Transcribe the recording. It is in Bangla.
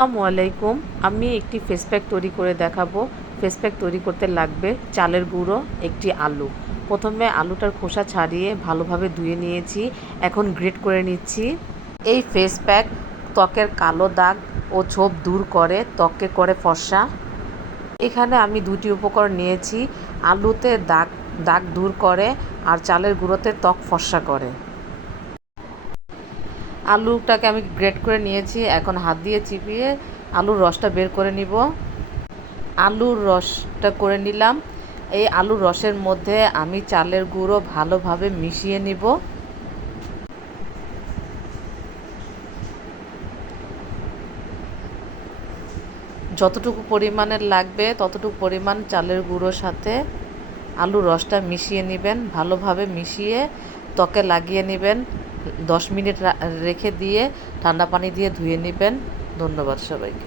আসসালামু আলাইকুম। আমি একটি ফেস প্যাক তৈরি করে দেখাবো। ফেস প্যাক তৈরি করতে লাগবে চালের গুঁড়ো, একটি আলু। প্রথমে আলুটার খোসা ছাড়িয়ে ভালোভাবে ধুয়ে নিয়েছি, এখন গ্রেট করে নিচ্ছি। এই ফেস প্যাক ত্বকের কালো দাগ ও ছোপ দূর করে, ত্বককে করে ফর্সা। এখানে আমি দুটি উপকরণ নিয়েছি, আলুতে দাগ দাগ দূর করে আর চালের গুঁড়োতে ত্বক ফর্সা করে। আলুটাকে আমি গ্রেট করে নিয়েছি, এখন হাত দিয়ে চিপিয়ে আলুর রসটা বের করে নিব। আলুর রসটা করে নিলাম। এই আলুর রসের মধ্যে আমি চালের গুঁড়ো ভালোভাবে মিশিয়ে নিব। যতটুকু পরিমাণের লাগবে ততটুকু পরিমাণ চালের গুঁড়োর সাথে আলুর রসটা মিশিয়ে নেবেন। ভালোভাবে মিশিয়ে ত্বকে লাগিয়ে নেবেন। 10 মিনিট রেখে দিয়ে ঠান্ডা পানি দিয়ে ধুয়ে নেবেন। ধন্যবাদ সবাইকে।